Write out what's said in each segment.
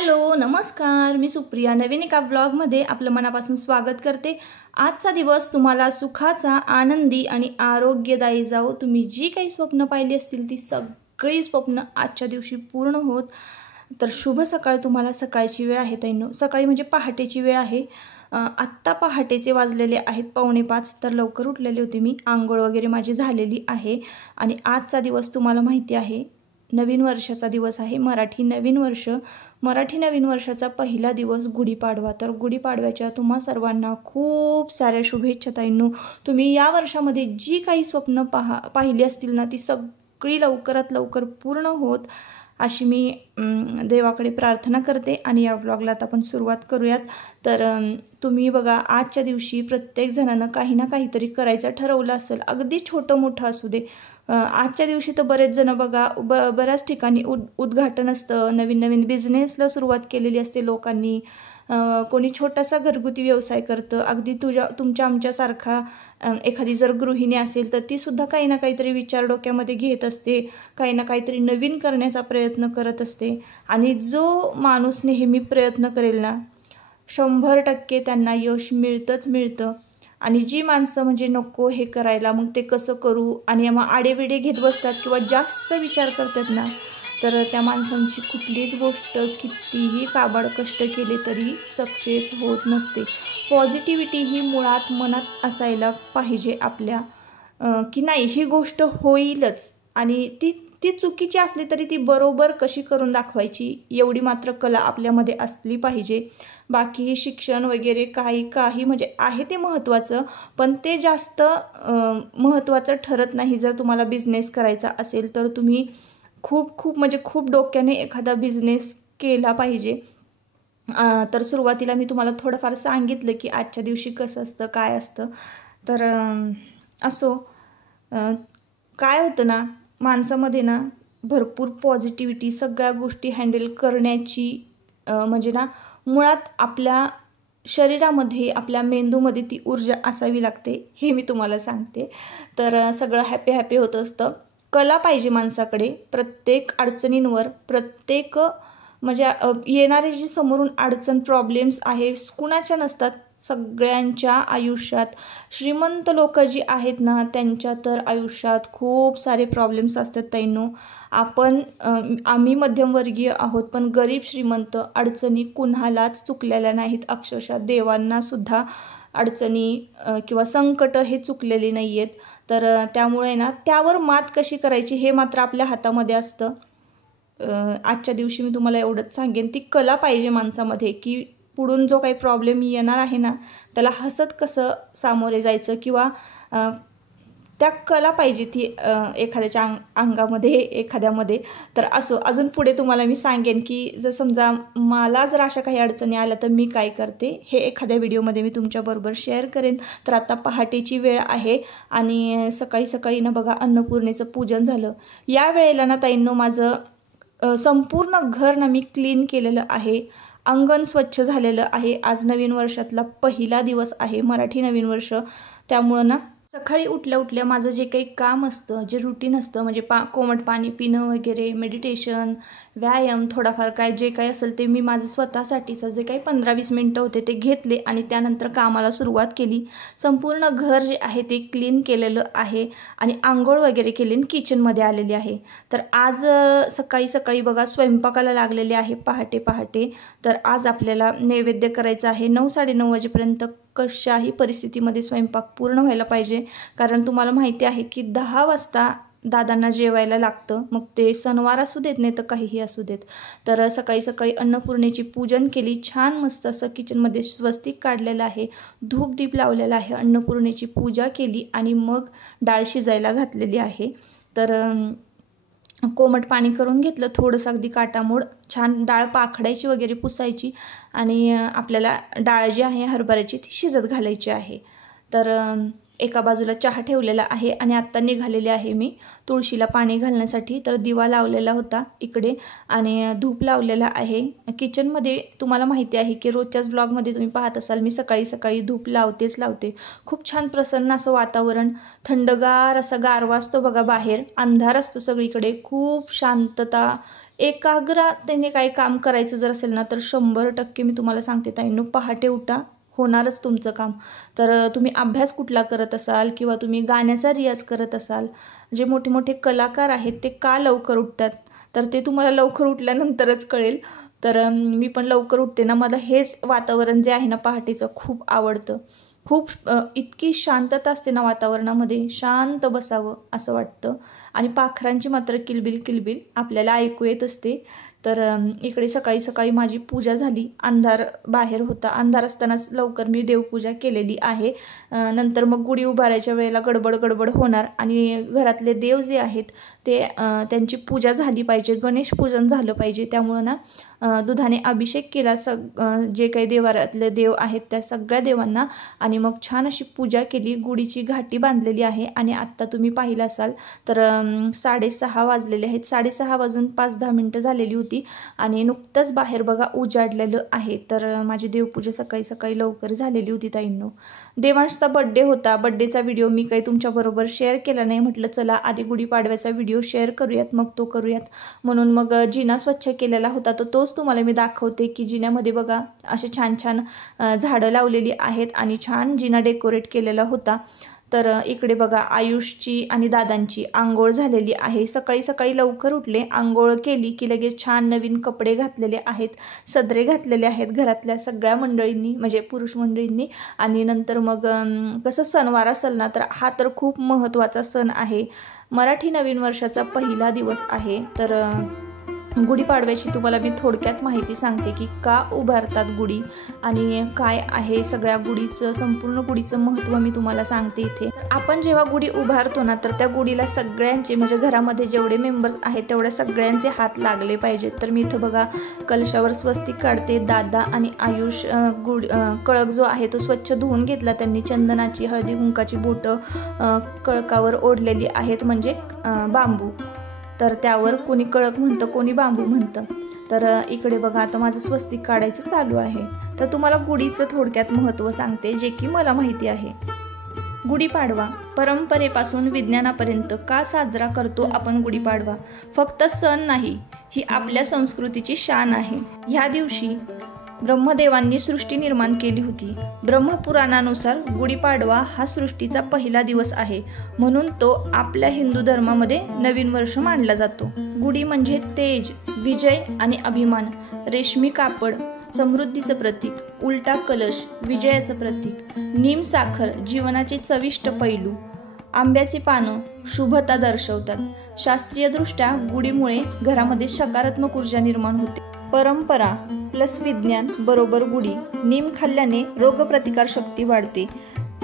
Hello नमस्कार, मी सुप्रिया नवीन एका ब्लॉगमध्ये आपलं मनापासून स्वागत करते। आजचा दिवस तुम्हाला सुखाचा, आनंदी आणि आरोग्यदायी जावो। तुम्ही जी काही स्वप्न पाहिली असतील ती सगळी स्वप्न आजच्या दिवशी पूर्ण होत। तर शुभ सकाळ तुम्हाला। सकाळची वेळ आहे तैनो, सकाळी म्हणजे पहाटेची वेळ आहे। आत्ता पहाटेचे वाजलेले आहेत 4:45। तर लवकर उठलेले होते मी, आंघोळ वगैरे माझी झालेली आहे। आणि आजचा दिवस तुम्हाला माहिती आहे नवीन वर्षाचा दिवस आहे, मराठी नवीन वर्ष। मराठी नवीन वर्षाचा पहिला दिवस गुढीपाडवा। तर गुढीपाडव्याच्या तुम्हा सर्वांना खूप साऱ्या शुभेच्छा ताईंनो। तुम्ही या वर्षामध्ये जी काही स्वप्न पाहिली असतील ना ती सगळी लवकरात लवकर पूर्ण होत अशी मी देवाकडे प्रार्थना करते। आणि या ब्लॉगला आता आपण सुरुवात करूयात। तर तुम्ही बघा, आजच्या दिवशी प्रत्येक जणांना काही ना काहीतरी करायचं ठरवलं असेल, अगदी छोटं मोठं असू दे। आजच्या दिवशी तर बरेच जण बघा बऱ्याच ठिकाणी उद्घाटन असतं, नवीन नवीन बिझनेसला सुरुवात केलेली असते लोकांनी। कोणी छोटासा घरगुती व्यवसाय करतं, अगदी तुमच्या आमच्यासारखा एखादी जर गृहिणी असेल तर ती सुद्धा काही ना काहीतरी विचार डोक्यामध्ये घेत असते, काही ना काहीतरी नवीन करण्याचा प्रयत्न करत असते। आणि जो माणूस नेहमी प्रयत्न करेल ना 100% त्यांना यश मिळतंच मिळतं। आणि जी माणसं म्हणजे नको हे करायला, मग ते कसं करू आणि मग आडेविडे घेत बसतात किंवा जास्त विचार करतात ना, तर त्या माणसांची कुठलीच गोष्ट कितीही काबाड कष्ट केले तरी सक्सेस होत नसते। पॉझिटिव्हिटी ही मुळात मनात असायला पाहिजे आपल्या, की नाही ही गोष्ट होईलच। आणि ती चुकीची असली तरी ती बरोबर कशी करून दाखवायची एवढी मात्र कला आपल्यामध्ये असली पाहिजे। बाकी शिक्षण वगैरे काही म्हणजे आहे ते महत्त्वाचं, पण ते जास्त महत्त्वाचं ठरत नाही। जर तुम्हाला बिझनेस करायचा असेल तर तुम्ही खूप म्हणजे खूप डोक्याने एखादा बिझनेस केला पाहिजे। तर सुरुवातीला मी तुम्हाला थोडंफार सांगितलं की आजच्या दिवशी कसं असतं काय असतं। तर असो, काय होतं ना, माणसामध्ये ना भरपूर पॉझिटिव्हिटी, सगळ्या गोष्टी हँडल करण्याची म्हणजे ना मुळात आपल्या शरीरामध्ये, आपल्या मेंदूमध्ये ती ऊर्जा असावी लागते, हे मी तुम्हाला सांगते। तर सगळं हॅपी होत असतं। कला पाहिजे माणसाकडे। प्रत्येक अडचणींवर, प्रत्येक म्हणजे येणारे जी समोरून अडचण प्रॉब्लेम्स आहे कुणाच्या नसतात, सगळ्यांच्या आयुष्यात। श्रीमंत लोक जी आहेत ना त्यांच्या तर आयुष्यात खूप सारे प्रॉब्लेम्स असतात ताईंनो। आम्ही मध्यमवर्गीय आहोत, पण गरीब श्रीमंत अडचणी कुणालाच चुकलेल्या नाहीत। अक्षरशः देवांना सुद्धा अडचणी किंवा संकट हे चुकलेले नाही आहेत। तर त्यामुळे ना त्यावर मात कशी करायची हे मात्र आपल्या हातामध्ये असतं। आजच्या दिवशी मी तुम्हाला एवढंच सांगेन, ती कला पाहिजे माणसामध्ये, की पुढून जो काही प्रॉब्लेम येणार आहे ना त्याला हसत कसं सामोरे जायचं, किंवा त्या कला पाहिजे ती एखाद्याच्या अंगामध्ये, एखाद्यामध्ये। तर असो, अजून पुढे तुम्हाला मी सांगेन की जर समजा मला जर अशा काही अडचणी आल्या तर मी काय करते, हे एखाद्या व्हिडिओमध्ये मी तुमच्याबरोबर शेअर करेन। तर आता पहाटेची वेळ आहे आणि सकाळी ना बघा अन्नपूर्णेचं पूजन झालं। या वेळेला ना ताईंनो माझं संपूर्ण घर ना मी क्लीन केलेलं आहे, अंगण स्वच्छ झालेलं आहे। आज नवीन वर्षातला पहिला दिवस आहे, मराठी नवीन वर्ष। त्यामुळं ना सकाळी उठल्या माझं जे काही काम असतं, जे रुटीन असतं, म्हणजे कोमट पाणी पिणं वगैरे, मेडिटेशन, व्यायाम, थोडाफार काय जे काही असेल ते मी माझं स्वतःसाठीचं जे काही 15-20 मिनटं होते ते घेतले आणि त्यानंतर कामाला सुरुवात केली। संपूर्ण घर जे आहे ते क्लीन केलेलं आहे आणि आंघोळ वगैरे केली आणि किचनमध्ये आलेली आहे। तर आज सकाळी बघा स्वयंपाकाला लागलेले आहे पहाटे। तर आज आपल्याला नैवेद्य करायचं आहे। 9-9:30 वाजेपर्यंत कशाही परिस्थितीमध्ये स्वयंपाक पूर्ण व्हायला पाहिजे, कारण तुम्हाला माहिती आहे की 10 वाजता दादांना जेवायला लागतं, मग ते सणवार असू देत नाही तर काहीही असू देत। तर सकाळी अन्नपूर्णेची पूजन केली, छान मस्त असं किचनमध्ये स्वस्तिक काढलेलं आहे, धूप दीप लावलेला आहे, अन्नपूर्णेची पूजा केली आणि मग डाळ शिजायला घातलेली आहे। तर कोमट पाणी करून घेतलं थोडंसं, अगदी काटामोड, छान डाळ पाखडायची वगैरे, पुसायची आणि आपल्याला डाळ जी आहे हरभऱ्याची ती शिजत घालायची आहे। तर एका बाजूला चहा ठेवलेला आहे आणि आत्ता निघालेले आहे मी तुळशीला पाणी घालण्यासाठी. तर दिवा लावलेला होता इकडे आणि धूप लावलेला आहे. किचनमध्ये तुम्हाला माहिती आहे की रोजच्याच ब्लॉगमध्ये तुम्ही पाहत असाल मी सकाळी सकाळी धूप लावते. खूप छान प्रसन्न असं वातावरण, थंडगार असा गारवा असतो बघा, बाहेर अंधार असतो सगळीकडे, खूप शांतता. एकाग्रतेने काही काम करायचं जर असेल ना तर 100% मी तुम्हाला सांगते ताईंनो, पहाटे उठा, होणारच तुमचं काम. तर तुम्ही अभ्यास कुठला करत असाल किंवा तुम्ही गाण्याचा रियाज करत असाल, जे मोठे मोठे कलाकार आहेत ते का लवकर उठतात तर ते तुम्हाला लवकर उठल्यानंतरच कळेल. तर मी पण लवकर उठते ना, मला हेच वातावरण जे आहे ना पहाटेचं खूप आवडतं. खूप इतकी शांतता असते ना वातावरणामध्ये, शांत बसावं असं वाटतं आणि पाखरांची मात्र किलबिल आपल्याला ऐकू येत असते. तर इकडे सकाळी सकाळी माझी पूजा झाली. अंधार बाहेर होता, अंधार असतानाच लवकर मी देवपूजा केलेली आहे. नंतर मग गुढी उभारायच्या वेळेला गडबड होणार आणि घरातले देव जे आहेत ते त्यांची पूजा झाली पाहिजे, गणेश पूजन झालं पाहिजे. त्यामुळं ना दुधाने अभिषेक केला जे काही देवारातले देव आहेत त्या सगळ्या देवांना आणि मग छान अशी पूजा केली. गुढीची घाटी बांधलेली आहे आणि आत्ता तुम्ही पाहिलं असाल तर 6:30 वाजलेले आहेत. 6:30 वाजून 5-10 मिनटं झालेली होती आणि नुकतंच बाहेर बघा उजाडलेलं आहे. तर माझी देवपूजा सकाळी सकाळी लवकर झालेली होती ताईंनो. देवांशचा बड्डे होता. बड्डेचा व्हिडिओ मी काही तुमच्याबरोबर शेअर केला नाही. म्हटलं चला आधी गुढीपाडव्याचा व्हिडिओ शेअर करूयात मग तो करूयात, म्हणून मग जिना स्वच्छ केलेला होता. तर तोच तुम्हाला मी दाखवते की जिन्यामध्ये बघा असे छान छान झाडं लावलेली आहेत आणि छान जिना डेकोरेट केलेला होता. तर इकडे बघा आयुषची आणि दादांची आंघोळ झालेली आहे. सकाळी सकाळी लवकर उठले, आंघोळ केली की लगेच छान नवीन कपडे घातलेले आहेत, सदरे घातलेले आहेत घरातल्या सगळ्या मंडळींनी, म्हणजे पुरुष मंडळींनी. आणि नंतर मग कसं सणवार असेल ना तर हा तर खूप महत्त्वाचा सण आहे. मराठी नवीन वर्षाचा पहिला दिवस आहे. तर गुढीपाडव्याची तुम्हाला मी थोडक्यात माहिती सांगते की का उभारतात गुढी आणि काय आहे सगळ्या गुढीचं, संपूर्ण गुढीचं महत्त्व मी तुम्हाला सांगते इथे. आपण जेव्हा गुढी उभारतो ना तर त्या गुढीला सगळ्यांचे, म्हणजे घरामध्ये जेवढे मेंबर्स आहेत तेवढ्या सगळ्यांचे हात लागले पाहिजेत. तर मी इथं बघा कलशावर स्वस्तिक काढते. दादा आणि आयुष कळक जो आहे तो स्वच्छ धुवून घेतला त्यांनी. चंदनाची, हळदी कुंकाची बोटं कळकावर ओढलेली आहेत, म्हणजे बांबू. तर त्यावर कोणी कळक म्हणतं, कोणी बांबू म्हणतं. तर इकडे बघा आता माझं स्वस्तिक काढायचं चालू आहे. तर तुम्हाला गुढीचं थोडक्यात महत्त्व सांगते जे की मला माहिती आहे. गुढीपाडवा परंपरेपासून विज्ञानापर्यंत का साजरा करतो आपण गुढीपाडवा? फक्त सण नाही, ही आपल्या संस्कृतीची शान आहे. ह्या दिवशी ब्रह्मदेवांनी सृष्टी निर्माण केली होती. ब्रह्मपुराणानुसार गुढीपाडवा हा सृष्टीचा पहिला दिवस आहे, म्हणून तो आपल्या हिंदू धर्मामध्ये नवीन वर्ष मानला जातो. गुढी म्हणजे तेज, विजय आणि अभिमान. रेशमी कापड समृद्धीचं प्रतीक, उलटा कलश विजयाचं प्रतीक, नीम साखर जीवनाचे चविष्ट पैलू, आंब्याची पानं शुभता दर्शवतात. शास्त्रीयदृष्ट्या गुढीमुळे घरामध्ये सकारात्मक ऊर्जा निर्माण होते. परंपरा प्लस विज्ञान बरोबर गुढी. नीम खाल्ल्याने रोगप्रतिकार शक्ती वाढते.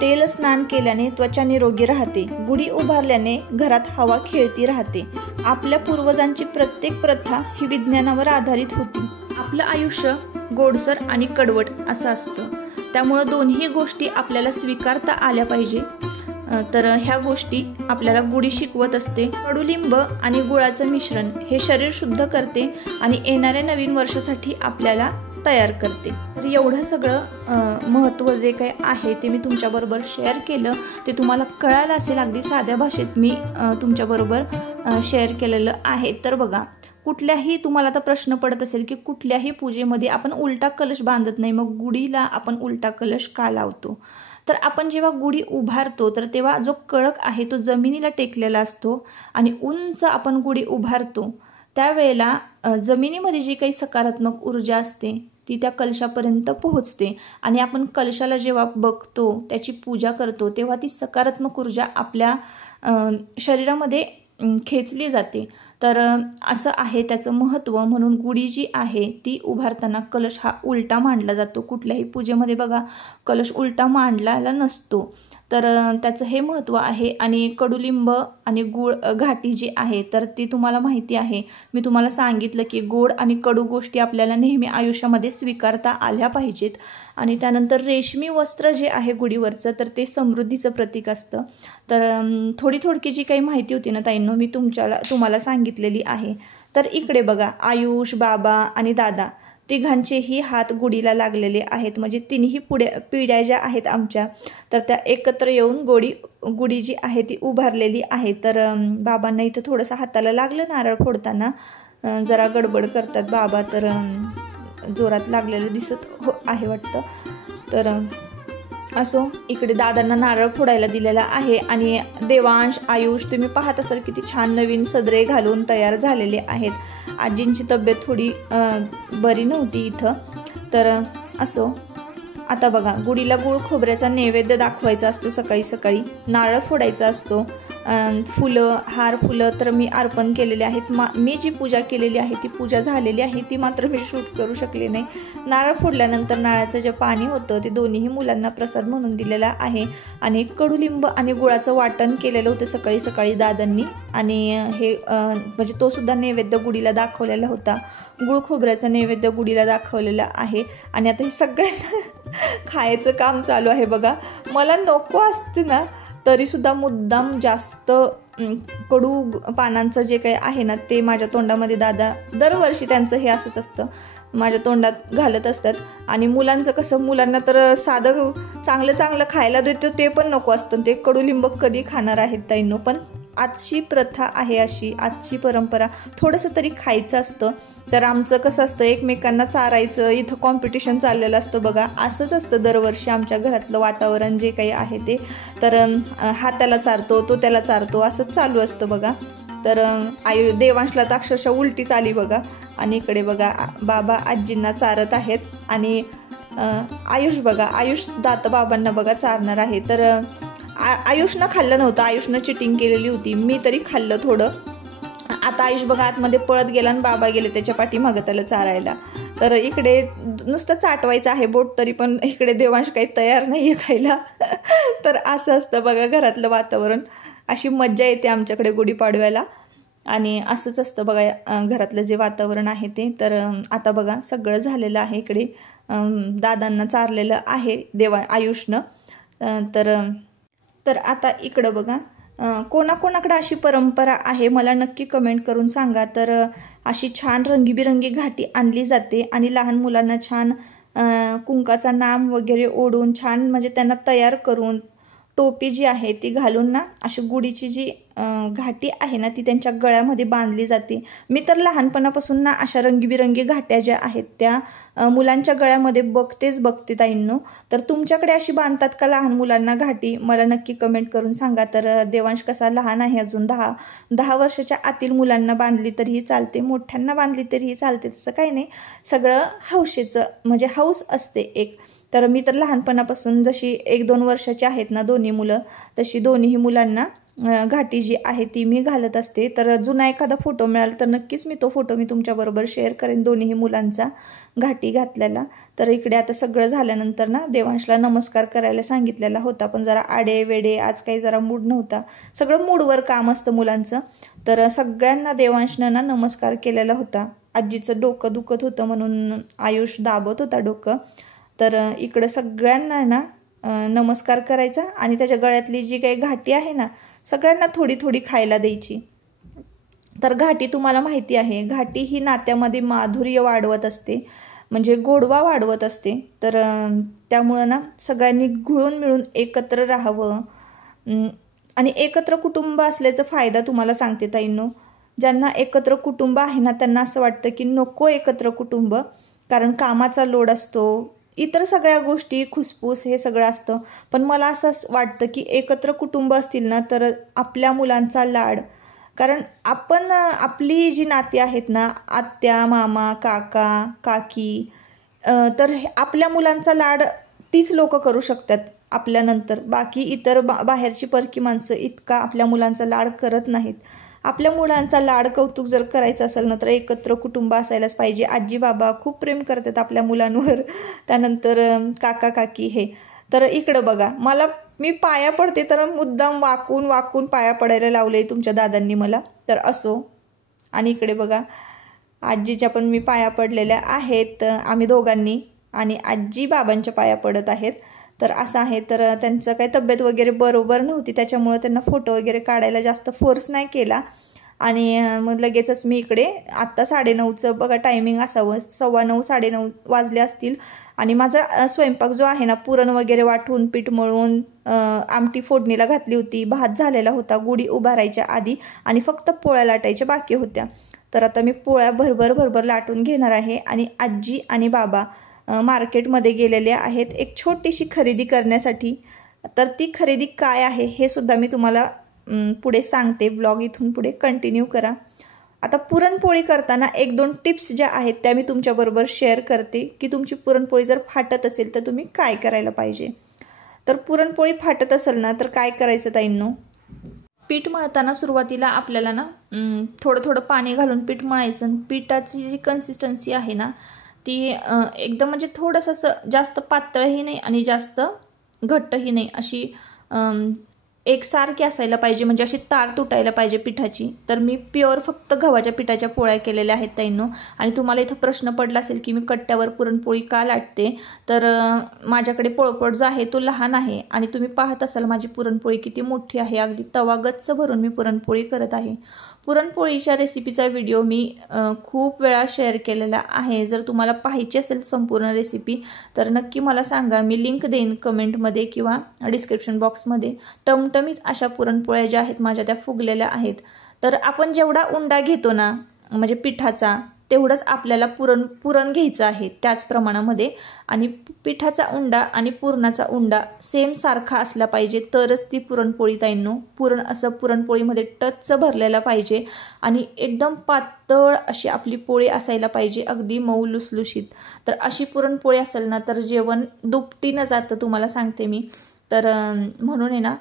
तेल स्नान केल्याने त्वचा निरोगी राहते. गुढी उभारल्याने घरात हवा खेळती राहते. आपल्या पूर्वजांची प्रत्येक प्रथा ही विज्ञानावर आधारित होती. आपलं आयुष्य गोडसर आणि कडवट असं असतं, त्यामुळं दोन्ही गोष्टी आपल्याला स्वीकारता आल्या पाहिजे. तर ह्या गोष्टी आपल्याला गुढी शिकवत असते. कडुलिंब आणि गुळाचं मिश्रण हे शरीर शुद्ध करते आणि येणाऱ्या नवीन वर्षासाठी आपल्याला तयार करते. तर एवढं सगळं महत्त्व जे काही आहे ते मी तुमच्याबरोबर शेअर केलं. ते तुम्हाला कळालं असेल, अगदी साध्या भाषेत मी तुमच्याबरोबर शेअर केलेलं आहे. तर बघा, कुठल्याही तुम्हाला आता प्रश्न पडत असेल की कुठल्याही पूजेमध्ये आपण उलटा कलश बांधत नाही, मग गुढीला आपण उलटा कलश का लावतो? तर आपण जेव्हा गुढी उभारतो तर तेव्हा जो कळक आहे तो जमिनीला टेकलेला असतो आणि उंच आपण गुढी उभारतो त्यावेळेला जमिनीमध्ये जी काही सकारात्मक ऊर्जा असते ती त्या कलशापर्यंत पोहोचते आणि आपण कलशाला जेव्हा बघतो, त्याची पूजा करतो, तेव्हा ती सकारात्मक ऊर्जा आपल्या शरीरामध्ये खेचली जाते. तर असं आहे त्याचं महत्त्व. म्हणून गुढी जी आहे ती उभारताना कलश हा उलटा मांडला जातो. कुठल्याही पूजेमध्ये बघा कलश उलटा मांडलेला नसतो. तर त्याचं हे महत्त्व आहे. आणि कडुलिंब आणि गूळ घाटी जी आहे तर ती तुम्हाला माहिती आहे. मी तुम्हाला सांगितलं की गोड आणि कडू गोष्टी आपल्याला नेहमी आयुष्यामध्ये स्वीकारता आल्या पाहिजेत. आणि त्यानंतर रेशमी वस्त्र जे आहे गुढीवरचं तर ते समृद्धीचं प्रतीक असतं. तर थोडी जी काही माहिती होती ना ताईंनो मी तुम्हाला सांगितलेली आहे. तर इकडे बघा आयुष, बाबा आणि दादा तिघांचेही हात गुढीला लागलेले आहेत. म्हणजे तिन्ही पिढ्या ज्या आहेत आमच्या तर त्या एकत्र येऊन गुढी जी आहे ती उभारलेली आहे. तर बाबांना इथं थोडंसं हाताला लागलं नारळ फोडताना, जरा गडबड करतात बाबा, तर जोरात लागलेलं दिसत आहे वाटतं. तर असो, इकडे दादांना नारळ फोडायला दिलेला आहे. आणि देवांश, आयुष तुम्ही पाहत असाल किती छान नवीन सदरे घालून तयार झालेले आहेत. आजींची तब्येत थोडी बरी नव्हती इथं. तर असो, आता बघा गुढीला गुळ खोबऱ्याचा नैवेद्य दाखवायचा असतो. सकाळी सकाळी नारळ फोडायचा असतो. फुलं, हार, फुलं तर मी अर्पण केलेले आहेत. मी जी पूजा केलेली आहे ती पूजा झालेली आहे, ती मात्र मी शूट करू शकले नाही. नारळ फोडल्यानंतर नारळाचं जे पाणी होतं ते दोन्हीही मुलांना प्रसाद म्हणून दिलेला आहे. आणि कडुलिंब आणि गुळाचं वाटण केलेलं होतं सकाळी सकाळी दादांनी. आणि हे म्हणजे तो सुद्धा नैवेद्य गुढीला दाखवलेला होता. गुळ खोबऱ्याचा नैवेद्य गुढीला दाखवलेला आहे. आणि आता हे सगळ्यांना खायचं काम चालू आहे बघा. मला नको असते ना तरीसुद्धा मुद्दाम जास्त कडू पानांचं जे काही आहे ना ते माझ्या तोंडामध्ये दादा दरवर्षी त्यांचं हे असंच असतं, माझ्या तोंडात घालत असतात. आणि मुलांचं कसं, मुलांना तर साधं चांगलं खायला देतो ते पण नको असतं. ते कडुलिंब कधी खाणार आहेत ताईंनो. पण आजची प्रथा आहे अशी, आजची परंपरा थोडंसं तरी खायचं असतं. तर आमचं कसं असतं एकमेकांना चारायचं, इथं कॉम्पिटिशन चाललेलं असतं बघा. असंच असतं दरवर्षी आमच्या घरातलं वातावरण जे काही आहे ते. तर हा त्याला चारतो, तो त्याला चारतो, असंच चालू असतं बघा. तर देवांशला तर अक्षरशः उलटीच आली बघा. आणि इकडे बघा बाबा आजींना चारत आहेत. आणि आयुष बघा, आयुष दात बाबांना बघा चारणार आहे. तर आयुषनं खाल्लं नव्हतं, आयुषनं चिटिंग केलेली होती. मी तरी खाल्लं थोडं. आता आयुष बघा आतमध्ये पळत गेला आणि बाबा गेले त्याच्या पाठीमागं त्याला चारायला. तर इकडे नुसतं चाटवायचं आहे बोट, तरी पण इकडे देवांश काही तयार नाही आहे खायला. तर असं असतं बघा घरातलं वातावरण. अशी मज्जा येते आमच्याकडे गुढीपाडव्याला. आणि असंच असतं बघा घरातलं जे वातावरण आहे ते. तर आता बघा सगळं झालेलं आहे. इकडे दादांना चारलेलं आहे आयुषनं. तर आता इकडं बघा कोणाकोणाकडे अशी परंपरा आहे मला नक्की कमेंट करून सांगा. तर अशी छान रंगीबिरंगी घाटी आणली जाते आणि लहान मुलांना छान कुंकाचा नाम वगैरे ओढून छान म्हणजे त्यांना तयार करून टोपी जी आहे ती घालून ना अशी गुढीची जी घाटी आहे ना ती त्यांच्या गळ्यामध्ये बांधली जाते. मी तर लहानपणापासून ना अशा रंगीबिरंगी घाट्या ज्या आहेत त्या मुलांच्या गळ्यामध्ये बघते ताईंनो. तर तुमच्याकडे अशी बांधतात का लहान मुलांना घाटी? मला नक्की कमेंट करून सांगा. तर देवांश कसा लहान आहे अजून, 10 वर्षाच्या आतील मुलांना बांधली तरीही चालते, मोठ्यांना बांधली तरीही चालते, तसं काही नाही. सगळं हौशेचं म्हणजे हौस असते एक. तर मी तर लहानपणापासून जशी 1-2 वर्षाची आहेत ना दोन्ही मुलं, तशी दोन्हीही मुलांना घाटी जी आहे ती मी घालत असते. तर जुना एखादा फोटो मिळाला तर नक्कीच मी तो फोटो तुमच्याबरोबर शेअर करेन दोन्ही मुलांचा घाटी घातलेला. तर इकडे आता सगळं झाल्यानंतर ना देवांशला नमस्कार करायला सांगितलेला होता, पण जरा आडे वेडे आज काही जरा मूड नव्हता. सगळं मूडवर काम असतं मुलांचं. तर सगळ्यांना देवांशनं ना नमस्कार केलेला होता. आजीचं डोकं दुखत होतं म्हणून आयुष दाबत होता डोकं. तर इकडं सगळ्यांना ना नमस्कार करायचा आणि त्याच्या गळ्यातली जी काही घाटी आहे ना सगळ्यांना थोडी खायला द्यायची. तर घाटी तुम्हाला माहिती आहे, घाटी ही नात्यामध्ये माधुर्य वाढवत असते, म्हणजे गोडवा वाढवत असते. तर त्यामुळं ना सगळ्यांनी घुळून मिळून एकत्र राहावं. आणि एकत्र कुटुंब असल्याचा फायदा तुम्हाला सांगते ताईंनो. ज्यांना एकत्र कुटुंब आहे ना त्यांना असं वाटतं की नको एकत्र कुटुंब, कारण कामाचा लोड असतो, इतर सगळ्या गोष्टी खुसपूस हे सगळं असतं. पण मला असं वाटतं की एकत्र कुटुंब असतील ना तर आपल्या मुलांचा लाड, कारण आपण आपली जी नाती आहेत ना आत्या, मामा, काका, काकी, तर आपल्या मुलांचा लाड तीच लोक करू शकतात आपल्यानंतर. बाकी इतर बाहेरची परकी माणसं इतका आपल्या मुलांचा लाड करत नाहीत. आपल्या मुलांचा लाड कौतुक जर करायचं असेल ना तर एकत्र कुटुंब असायलाच पाहिजे. आजी बाबा खूप प्रेम करतात आपल्या मुलांवर, त्यानंतर काका काकी हे. तर इकडं बघा, मी पाया पडते तर मुद्दाम वाकून वाकून पाया पडायला लावले तुमच्या दादांनी मला, तर असो. आणि इकडे बघा आजीच्या पण मी पाया पडलेल्या आहेत आम्ही दोघांनी, आणि आजी बाबांच्या पाया पडत आहेत. तर असं आहे. तर त्यांचं काही तब्येत वगैरे बरोबर नव्हती, त्याच्यामुळे त्यांना फोटो वगैरे काढायला जास्त फोर्स नाही केला. आणि मग लगेचच मी इकडे आत्ता 9:30चं बघा टायमिंग असावं, 9:15 9:30 वाजले असतील. आणि माझा स्वयंपाक जो आहे ना, पुरण वगैरे वाटून पीठ मळून आमटी फोडणीला घातली होती, भात झालेला होता गुढी उभारायच्या आधी, आणि फक्त पोळ्या लाटायच्या बाकी होत्या. तर आता मी पोळ्या भरभर लाटून घेणार आहे. आणि आजी आणि बाबा मार्केटमध्ये गेलेले आहेत एक छोटीशी खरेदी करण्यासाठी. तर ती खरेदी काय आहे हे सुद्धा मी तुम्हाला पुढे सांगते. ब्लॉग इथून पुढे कंटिन्यू करा. आता पुरणपोळी करताना 1-2 टिप्स ज्या आहेत त्या मी तुमच्याबरोबर शेअर करते की तुमची पुरणपोळी जर फाटत असेल तर तुम्ही काय करायला पाहिजे. तर पुरणपोळी फाटत असेल ना तर काय करायचं ताईंनो, पीठ मळताना सुरुवातीला आपल्याला ना थोडं पाणी घालून पीठ मळायचं. पिठाची जी कन्सिस्टन्सी आहे ना ती एकदम म्हणजे थोडंसं असं जास्त पातळही नाही आणि जास्त घट्टही नाही, अशी एकसारखी असायला पाहिजे, म्हणजे अशी तार तुटायला पाहिजे पिठाची. तर मी प्युअर फक्त गव्हाच्या पिठाच्या पोळ्या केलेल्या आहेत ताईंनो. आणि तुम्हाला इथं प्रश्न पडला असेल की मी कट्ट्यावर पुरणपोळी का लाटते, तर माझ्याकडे पोळपट जो आहे तो लहान आहे आणि तुम्ही पाहत असाल माझी पुरणपोळी किती मोठी आहे, अगदी तवा गच्च भरून मी पुरणपोळी करत आहे. पुरणपोळीच्या रेसिपीचा व्हिडिओ मी खूप वेळा शेअर केलेला आहे. जर तुम्हाला पाहायची असेल संपूर्ण रेसिपी तर नक्की मला सांगा, मी लिंक देईन कमेंटमध्ये किंवा डिस्क्रिप्शन बॉक्समध्ये. टमटमीत अशा पुरणपोळ्या ज्या आहेत माझ्या त्या फुगलेल्या आहेत. तर आपण जेवढा उंडा घेतो ना म्हणजे पिठाचा, तेवढंच आपल्याला पुरण घ्यायचं आहे त्याच प्रमाणामध्ये. आणि पिठाचा उंडा आणि पुरणाचा उंडा सेम सारखा असला पाहिजे तरच ती पुरणपोळी ताईंनो, पुरण असं पुरणपोळीमध्ये टच भरलेला पाहिजे आणि एकदम पातळ अशी आपली पोळी असायला पाहिजे, अगदी मऊ लुसलुशीत. तर अशी पुरणपोळी असेल ना तर जेवण दुपटीनं जातं, तुम्हाला सांगते मी. तर म्हणून आहे ना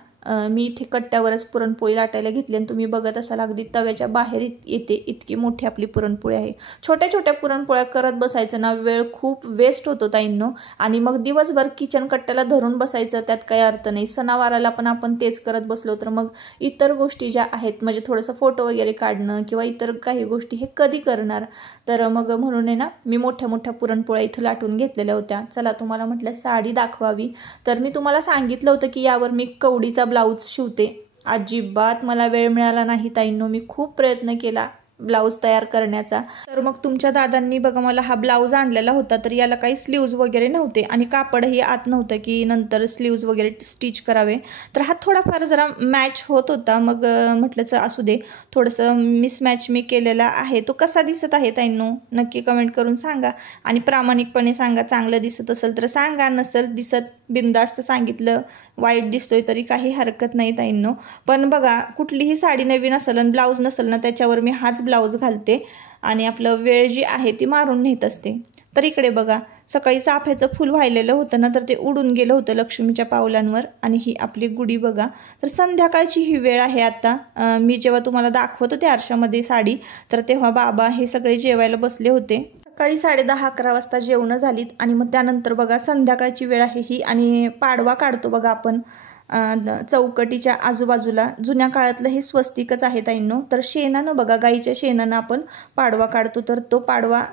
मी इथे कट्ट्यावरच पुरणपोळी लाटायला घेतली आणि तुम्ही बघत असाल अगदी तव्याच्या बाहेर येते, इतकी मोठी आपली पुरणपोळी आहे. छोट्या छोट्या पुरणपोळ्या करत बसायचं ना वेळ खूप वेस्ट होतो ताईंनो, आणि मग दिवसभर किचन कट्ट्याला धरून बसायचं त्यात काही अर्थ नाही. सणावाराला पण आपण तेच करत बसलो तर मग इतर गोष्टी ज्या आहेत म्हणजे थोडंसं फोटो वगैरे काढणं किंवा इतर काही गोष्टी हे कधी करणार. तर मग म्हणून आहे ना मी मोठ्या मोठ्या पुरणपोळ्या इथं लाटून घेतलेल्या होत्या. चला तुम्हाला म्हटलं साडी दाखवावी. तर मी तुम्हाला सांगितलं होतं की यावर मी कवडीचा ब्लाऊज शिवते. अजिबात मला वेळ मिळाला नाही ताईंनो, मी खूप प्रयत्न केला ब्लाऊज तयार करण्याचा. तर मग तुमच्या दादांनी बघा मला हा ब्लाऊज आणलेला होता, तर याला काही स्लीव्ज वगैरे नव्हते आणि कापडही आत नव्हतं की नंतर स्लीव्ज वगैरे स्टिच करावे. तर हा थोडाफार जरा मॅच होत होता. मग म्हटलंच असू दे, थोडंसं मिसमॅच मी केलेला आहे. तो कसा दिसत आहे ताईंनो नक्की कमेंट करून सांगा आणि प्रामाणिकपणे सांगा. चांगलं दिसत असेल तर सांगा, नसेल दिसत बिनधास्त सांगितलं वाईट दिसतोय तरी काही हरकत नाही ताईंनो. पण बघा कुठलीही साडी नवीन असेल आणि ब्लाऊज नसेल ना त्याच्यावर मी हाच ब्लाऊज घालते आणि आपलं वेळ जी आहे ती मारून नेत असते. तर इकडे बघा सकाळी चाफ्याचं फुल वाहिलेलं होतं ना तर ते उडून गेलं होतं लक्ष्मीच्या पावलांवर. आणि ही आपली गुढी बघा. तर संध्याकाळची ही वेळ आहे आता. मी जेव्हा तुम्हाला दाखवत होते आरशामध्ये साडी तर तेव्हा बाबा हे सगळे जेवायला बसले होते. सकाळी 10:30-11 वाजता जेवणं झालीत आणि मग त्यानंतर बघा संध्याकाळची वेळ आहे ही. आणि पाडवा काढतो बघा आपण चौकटीच्या आजूबाजूला. जुन्या काळातलं हे स्वस्तिकच आहे ताईंनो. तर शेणानं बघा, गाईच्या शेणानं आपण पाडवा काढतो. तर तो पाडवा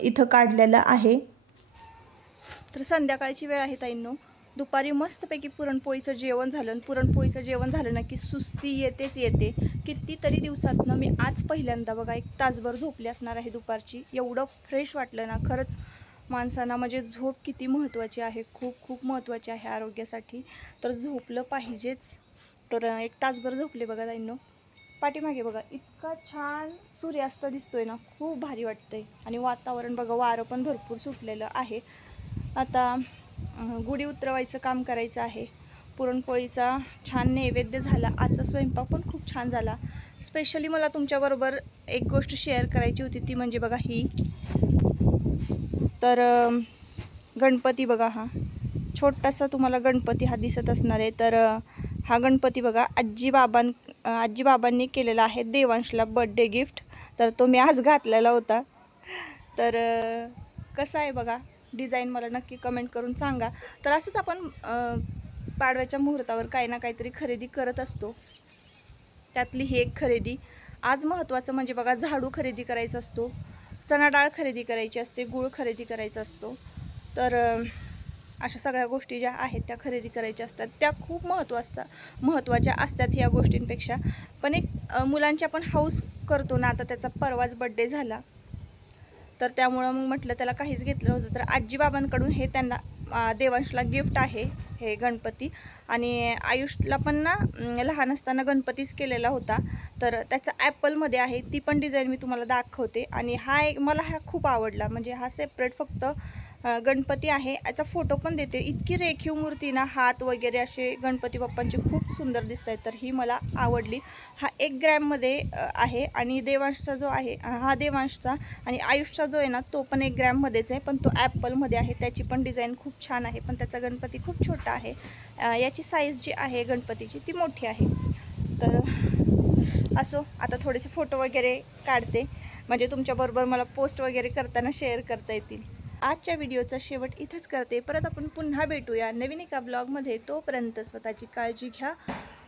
इथं काढलेला आहे. तर संध्याकाळची वेळ आहे ताईंनो. दुपारी मस्तपैकी पुरणपोळीचं जेवण झालं. पुरणपोळीचं जेवण झालं ना की सुस्ती येते. कितीतरी दिवसातनं मी आज पहिल्यांदा बघा 1 तासभर झोपली असणार आहे दुपारची. एवढं फ्रेश वाटलं ना खरंच. माणसांना म्हणजे झोप किती महत्त्वाची आहे, खूप खूप महत्त्वाची आहे आरोग्यासाठी. तर झोपलं पाहिजेच. तर 1 तासभर झोपले बघा ताईंनो. पाठीमागे बघा इतका छान सूर्यास्त दिसतोय ना, खूप भारी वाटतंय. आणि वातावरण बघा, वारं पण भरपूर सुटलेलं आहे. आता गुढी उतरवायचं काम करायचं आहे. पुरणपोळीचा छान नैवेद्य झाला. आजचा स्वयंपाक पण खूप छान झाला. स्पेशली मला तुमच्याबरोबर एक गोष्ट शेअर करायची होती, ती म्हणजे बघा ही. तर गणपती बघा, हा छोटासा तुम्हाला गणपती हा दिसत असणार आहे. तर हा गणपती बघा आजी आजी बाबांनी केलेला आहे देवांशला बर्थडे गिफ्ट. तर तो मी आज घातलेला होता. तर कसा आहे बघा डिझाईन, मला नक्की कमेंट करून सांगा. तर असंच आपण पाडव्याच्या मुहूर्तावर काही ना काहीतरी खरेदी करत असतो. त्यातली ही एक खरेदी आज महत्त्वाचं म्हणजे बघा, झाडू खरेदी करायचा असतो, चणा डाळ खरेदी करायची असते, गूळ खरेदी करायचा असतो. तर अशा सगळ्या गोष्टी ज्या आहेत त्या खरेदी करायच्या असतात. त्या खूप महत्त्वाच्या असतात ह्या गोष्टींपेक्षा. पण एक मुलांची आपण हौस करतो ना, आता त्याचा परवाच बड्डे झाला, तर त्यामुळं मग म्हटलं त्याला काहीच घेतलं नव्हतं. तर आजी बाबांकडून हे त्यांना देवांशला गिफ्ट आहे हे गणपती. आणि आयुषला पण ना लहान असताना गणपतीच केलेला होता. तर त्याचा ॲपलमध्ये आहे, ती पण डिझाईन मी तुम्हाला दाखवते. आणि मला हा खूप आवडला. म्हणजे हा सेपरेट फक्त गणपती आहे, याचा फोटो पण देते. इतकी रेखीव मूर्ती ना, हात वगैरे असे गणपती बाप्पांचे खूप सुंदर दिसत आहेत. तर ही मला आवडली. हा 1 ग्रॅममध्ये आहे. आणि देवांशचा जो आहे हा देवांशचा आणि आयुषचा जो आहे ना तो पण 1 ग्रॅममध्येच आहे, पण तो ॲपलमध्ये आहे. त्याची पण डिझाईन खूप छान आहे, पण त्याचा गणपती खूप छोटा आहे. याची साईज जी आहे गणपतीची ती मोठी आहे. तर असो, आता थोडेसे फोटो वगैरे काढते, म्हणजे तुमच्याबरोबर मला पोस्ट वगैरे करताना शेअर करता येतील. आजच्या व्हिडिओचा शेवट इथंच करते. परत आपण पुन्हा भेटूया नवीन एका ब्लॉगमध्ये. तोपर्यंत स्वतःची काळजी घ्या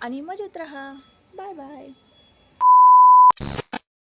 आणि मजेत राहा. Bye bye.